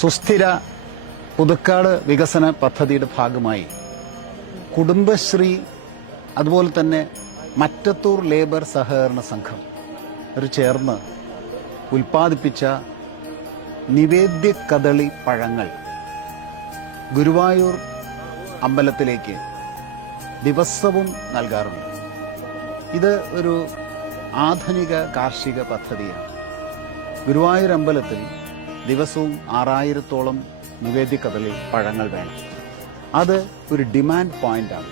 സുസ്ഥിര പുതുക്കാട് വികസന പദ്ധതിയുടെ ഭാഗമായി കുടുംബശ്രീ അതുപോലെ തന്നെ മറ്റത്തൂർ ലേബർ സഹകരണ സംഘം ഒരു ചേർന്ന് ഉൽപ്പാദിപ്പിച്ച നിവേദ്യ കദളി പഴങ്ങൾ ഗുരുവായൂർ അമ്പലത്തിലേക്ക് ദിവസവും നൽകാറുണ്ട്. ഇത് ഒരു ആധുനിക കാർഷിക പദ്ധതിയാണ്. ഗുരുവായൂർ അമ്പലത്തിൽ ദിവസവും 6000-ഓളം നിവേദ്യ കദളി പഴങ്ങൾ വേണം. അത് ഒരു ഡിമാൻഡ് പോയിന്റാണ്,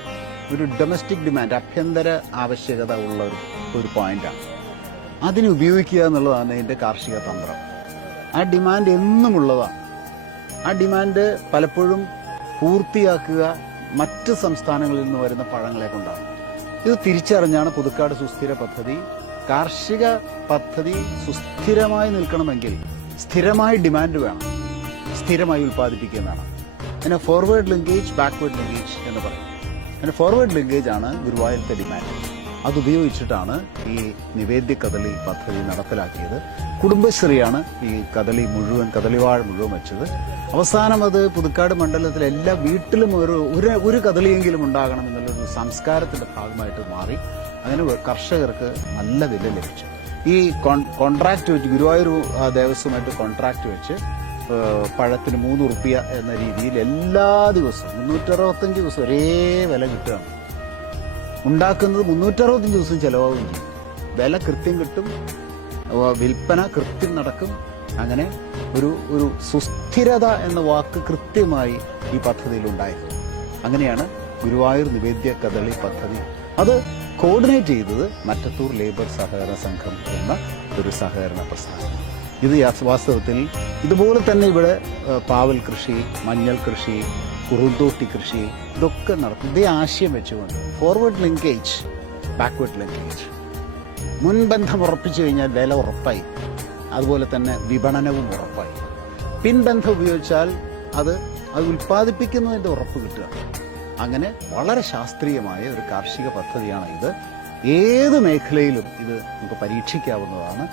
ഒരു ഡൊമസ്റ്റിക് ഡിമാൻഡ്, ആഭ്യന്തര ആവശ്യകത ഉള്ള ഒരു പോയിന്റാണ്. അതിന് ഉപയോഗിക്കുക എന്നുള്ളതാണ് ഇതിൻ്റെ കാർഷിക തന്ത്രം. ആ ഡിമാൻഡ് എന്നുമുള്ളതാണ്. ആ ഡിമാൻഡ് പലപ്പോഴും പൂർത്തിയാക്കുക മറ്റ് സംസ്ഥാനങ്ങളിൽ നിന്ന് വരുന്ന പഴങ്ങളെ കൊണ്ടാണ്. ഇത് തിരിച്ചറിഞ്ഞാണ് പുതുക്കാട് സുസ്ഥിര പദ്ധതി. കാർഷിക പദ്ധതി സുസ്ഥിരമായി നിൽക്കണമെങ്കിൽ സ്ഥിരമായി ഡിമാൻഡ് വേണം, സ്ഥിരമായി ഉൽപ്പാദിപ്പിക്കുകയും വേണം. അതിനെ ഫോർവേഡ് ലിങ്കേജ്, ബാക്ക്വേർഡ് ലിങ്കേജ് എന്ന് പറയും. അതിന് ഫോർവേഡ് ലിങ്കേജ് ആണ് ഗുരുവായൂരത്തെ ഡിമാൻഡ്. അതുപയോഗിച്ചിട്ടാണ് ഈ നിവേദ്യ കദളി പദ്ധതി നടപ്പിലാക്കിയത്. കുടുംബശ്രീയാണ് ഈ കദളിവാഴ മുഴുവൻ വെച്ചത്. അവസാനം അത് പുതുക്കാട് മണ്ഡലത്തിലെ എല്ലാ വീട്ടിലും ഒരു കദളിയെങ്കിലും ഉണ്ടാകണം എന്നുള്ളൊരു സംസ്കാരത്തിന്റെ ഭാഗമായിട്ട് മാറി. അങ്ങനെ കർഷകർക്ക് നല്ല വില ലഭിച്ചു. ഈ കോൺട്രാക്ട് വെച്ച് ഗുരുവായൂർ ദേവസ്വമായിട്ട് കോൺട്രാക്ട് വെച്ച് പഴത്തിന് 3 റുപ്യ എന്ന രീതിയിൽ എല്ലാ ദിവസവും 365 ദിവസം ഒരേ വില കിട്ടുകയാണ്. ഉണ്ടാക്കുന്നത് 365 ദിവസം ചിലവാകുകയും ചെയ്യും. വില കൃത്യം കിട്ടും, വിൽപ്പന കൃത്യം നടക്കും. അങ്ങനെ ഒരു സുസ്ഥിരത എന്ന വാക്ക് കൃത്യമായി ഈ പദ്ധതിയിൽ ഉണ്ടായിരുന്നു. അങ്ങനെയാണ് ഗുരുവായൂർ നിവേദ്യ കദളി പദ്ധതി. അത് കോർഡിനേറ്റ് ചെയ്തത് മറ്റത്തൂർ ലേബർ സഹകരണ സംഘം എന്ന ഒരു സഹകരണ പ്രസ്ഥാനം. ഇത് വാസ്തവത്തിൽ ഇതുപോലെ തന്നെ ഇവിടെ പാവൽ കൃഷി, മഞ്ഞൾ കൃഷി, കുറുന്തോട്ടി കൃഷി ഇതൊക്കെ നടത്തും. ഇതേ ആശയം വെച്ചുകൊണ്ട് ഫോർവേഡ് ലിങ്കേജ്, ബാക്ക്വേർഡ് ലിങ്കേജ്. മുൻബന്ധം ഉറപ്പിച്ചു കഴിഞ്ഞാൽ വില ഉറപ്പായി, അതുപോലെ തന്നെ വിപണനവും ഉറപ്പായി. പിൻബന്ധം ഉപയോഗിച്ചാൽ അത് ഉൽപ്പാദിപ്പിക്കുന്നതിൻ്റെ ഉറപ്പ് കിട്ടുക. അങ്ങനെ വളരെ ശാസ്ത്രീയമായ ഒരു കാർഷിക പദ്ധതിയാണ് ഇത്. ഏത് മേഖലയിലും ഇത് നമുക്ക് പരീക്ഷിക്കാവുന്നതാണ്.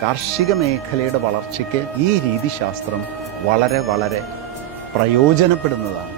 കാർഷിക മേഖലയുടെ വളർച്ചയ്ക്ക് ഈ രീതിശാസ്ത്രം വളരെ വളരെ പ്രയോജനപ്പെടുന്നതാണ്.